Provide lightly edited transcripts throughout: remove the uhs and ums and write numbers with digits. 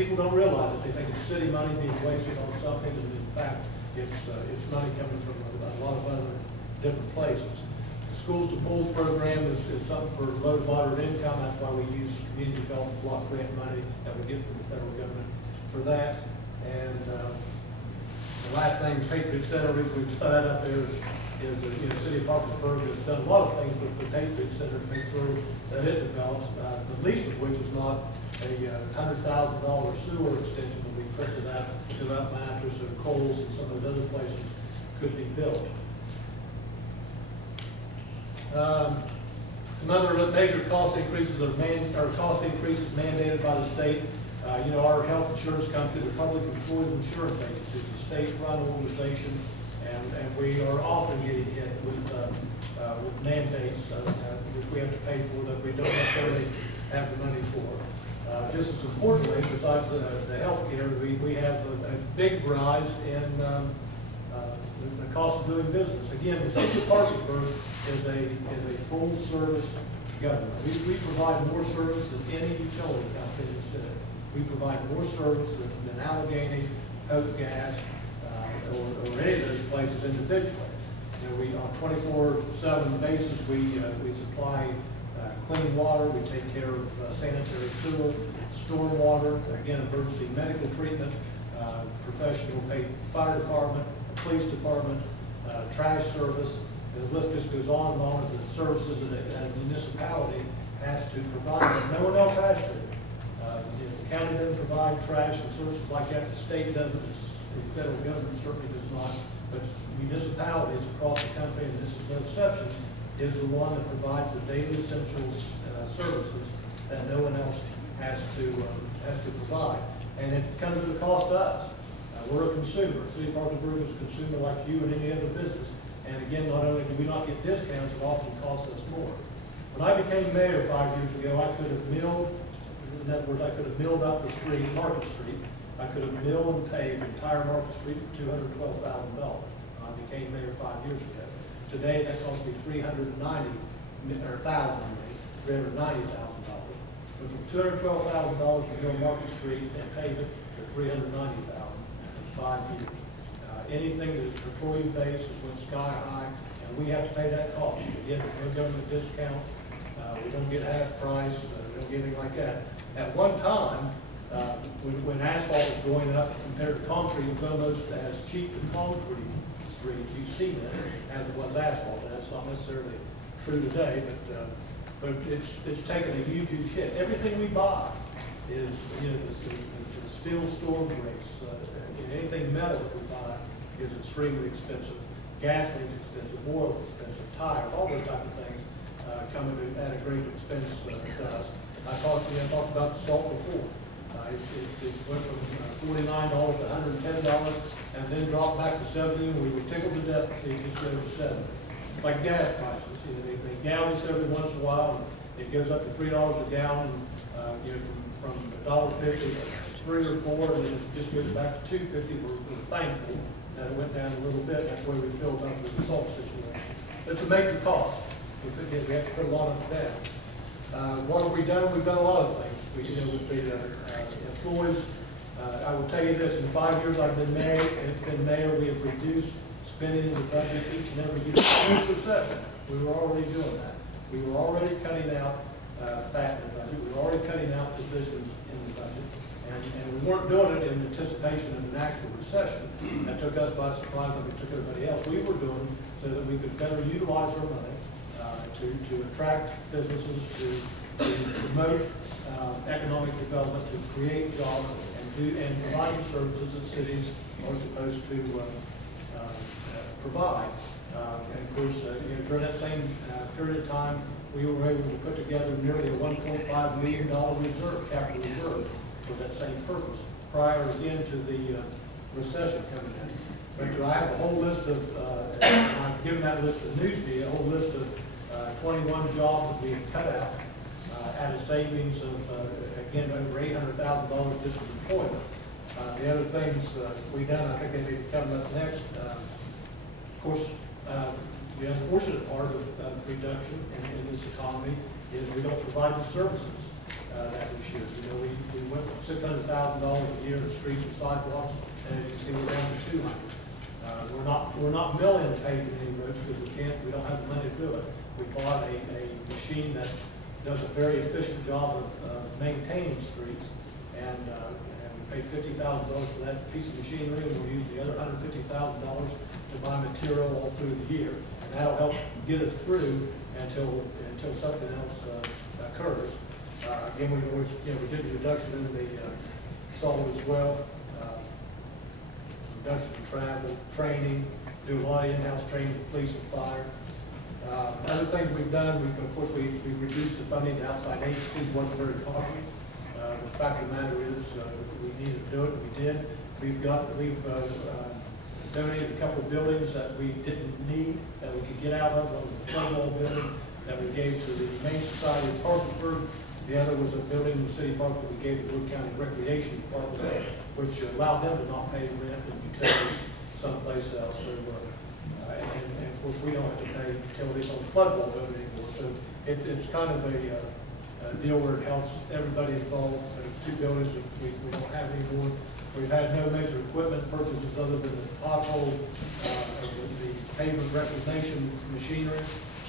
people don't realize it. They think it's city money being wasted on something, and in fact, it's money coming from a lot of other different places. The Schools to Pools program is something for low to moderate income. That's why we use community development block grant money that we get from the federal government for that. And the last thing, Patriot Center, we've put that up there, is the City of Parkersburg has done a lot of things with the Patriot Center to make sure that it develops, the least of which is not a $100,000 sewer extension that we put to that, Mattress or Coles and some of those other places could be built. Some other major cost increases mandated by the state. Our health insurance comes through the Public Employees Insurance Agency, it's a state-run organization, and we are often getting hit with mandates which we have to pay for that we don't necessarily have the money for. Just as importantly, besides the health care, we have a big rise in the cost of doing business. Again, the City of Parkersburg is a full-service government. We provide more service than any utility company in the city. We provide more service than Allegheny, Hope Gas, or any of those places individually. We on a 24/7 basis, we supply clean water, we take care of sanitary sewer, storm water, again, emergency medical treatment, professional paid fire department, police department, trash service, and the list just goes on and on of the services that a municipality has to provide that no one else has to. The county doesn't provide trash and services like that, the state doesn't, the federal government certainly does not, but municipalities across the country, and this is no exception, is the one that provides the daily essentials services that no one else has to provide. And it comes at a cost to us. We're a consumer. City of Parkersburg is a consumer like you and any other business. And again, not only do we not get discounts, it often costs us more. When I became mayor 5 years ago, I could have milled, in other words, I could have milled up the street, Market Street. I could have milled and paved the entire Market Street for $212,000. I became mayor 5 years ago. Today, that cost me $390,000. But from $212,000 to build Market Street and pave it to $390,000 in 5 years. Anything that is petroleum based has went sky high, and we have to pay that cost. We get no government discount. We don't get half price. We don't get anything like that. At one time, when asphalt was going up compared to concrete, it was almost as cheap as concrete streets. You've seen it as it was asphalt. And that's not necessarily true today, but it's taken a huge hit. Everything we buy is the steel storm rates. Anything metal that we buy is extremely expensive. Gasoline is expensive, oil is expensive, tires, all those type of things come at a great expense to us. I talked about the salt before. It went from $49 to $110 and then dropped back to $70, and we were tickled to death to see it just go to $70. Like gas prices, they gallon us every once in a while, and it goes up to $3 a gallon, from $1.50 to 3 or 4, and then it just goes back to $2.50. We're thankful that it went down a little bit. That's why we filled up with the salt situation. It's a major cost. We have to put a lot of it down. What have we done? We've done a lot of things. With the employees, I will tell you this: in the 5 years I've been mayor, we have reduced spending in the budget each and every year. Since the recession, we were already doing that. We were already cutting out fat in the budget. We were already cutting out positions in the budget. And we weren't doing it in anticipation of an actual recession. That took us by surprise like it took everybody else. We were doing so that we could better utilize our money to attract businesses, to promote economic development, to create jobs, and provide the services that cities are supposed to provide. And of course, during that same period of time, we were able to put together nearly a $1.5 million reserve, capital reserve, for that same purpose, prior again to the recession coming in. But I have a whole list of, I've given that list of news to you, a whole list of 21 jobs that we've cut out at a savings of, again, over $800,000 just in employment. The other things we've done, I think they may be coming up next. Of course, the unfortunate part of reduction in this economy is we don't provide the services that we should. You know, we went from $600,000 a year in streets and sidewalks, and as you can see, we're down to 200. We're not milling paving any roads because we don't have the money to do it. We bought a machine that does a very efficient job of maintaining streets, and we paid $50,000 for that piece of machinery, and we'll use the other $150,000 to buy material all through the year, and that'll help get us through until something else occurs. Again, we did the reduction in the salt as well. Reduction in travel, training, do a lot of in-house training for police and fire. Other things we've done, of course, we reduced the funding to outside agencies. Wasn't very popular. The fact of the matter is, we needed to do it. We did. We've donated a couple of buildings that we didn't need, that we could get out of. One was the Townhall building that we gave to the Humane Society of Parkersburg. The other was a building in the city park that we gave to Wood County Recreation Department, which allowed them to not pay rent and utilities someplace else. So, and of course, we don't have to pay utilities on the flood wall building anymore. So it's kind of a deal where it helps everybody involved. But it's two buildings that we don't have anymore. We've had no major equipment purchases other than the pothole, the pavement reclamation machinery.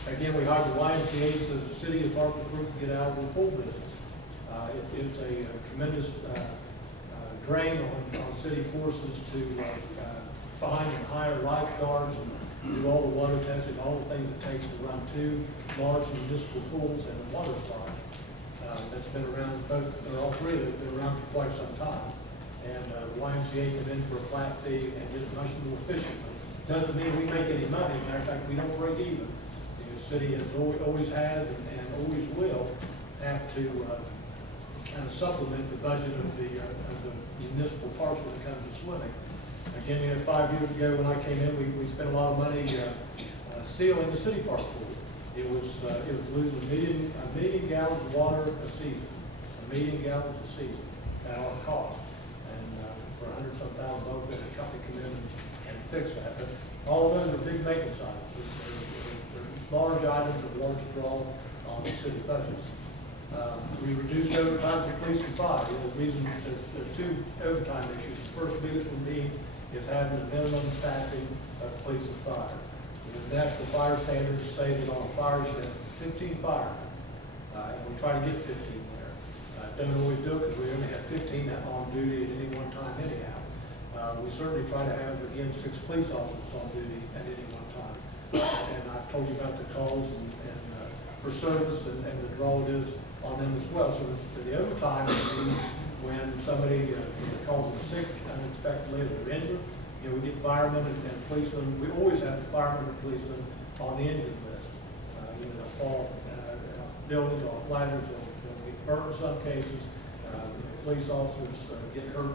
Again, we hired the YMCA so the city of Parkersburg to get out of the pool business. It's a tremendous drain on city forces to find and hire lifeguards and do all the water testing, all the things it takes to run two large municipal pools and a water slide. That's been around, all three of them have been around for quite some time. And the YMCA come in for a flat fee and did it much more efficiently. Doesn't mean we make any money. Matter of fact, we don't break even. The city has always had and always will have to kind of supplement the budget of the municipal parks when it comes to swimming. Again, 5 years ago when I came in, we spent a lot of money sealing the city park pool. It was losing a million gallons of water a season, $1 million gallons a season at our cost. And for $100-some thousand, we had a company come in and fix that. But all of those are big maintenance items. Large items of large draw on the city budgets. We reduced overtime for police and fire. The reason there's two overtime issues. The first biggest one being is having the minimum staffing of police and fire. The national fire standards say that on a fire shift, 15 firemen, and we try to get 15 there. Don't always do it because we only have 15 on duty at any one time anyhow. We certainly try to have, again, 6 police officers on duty at any one time. And I've told you about the calls and for service and the draw it is on them as well. So the overtime is when somebody calls in sick unexpectedly or they're injured. You know, we get firemen and policemen. We always have the firemen and policemen on the injured list. They'll fall buildings off ladders. They'll get burnt in some cases. Police officers get hurt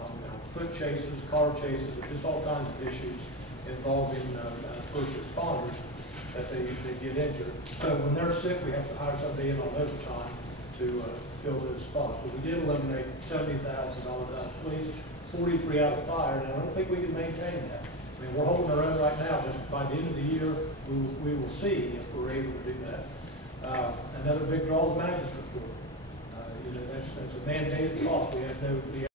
on foot chases, car chases. There's all kinds of issues involving first responders that they get injured. So when they're sick, we have to hire somebody in on overtime to fill those spots. But we did eliminate $70,000 out of police, 43 out of fire, and I don't think we can maintain that. I mean, we're holding our own right now, but by the end of the year, we will see if we're able to do that. Another big draw is magistrate court. That's a mandated cost. We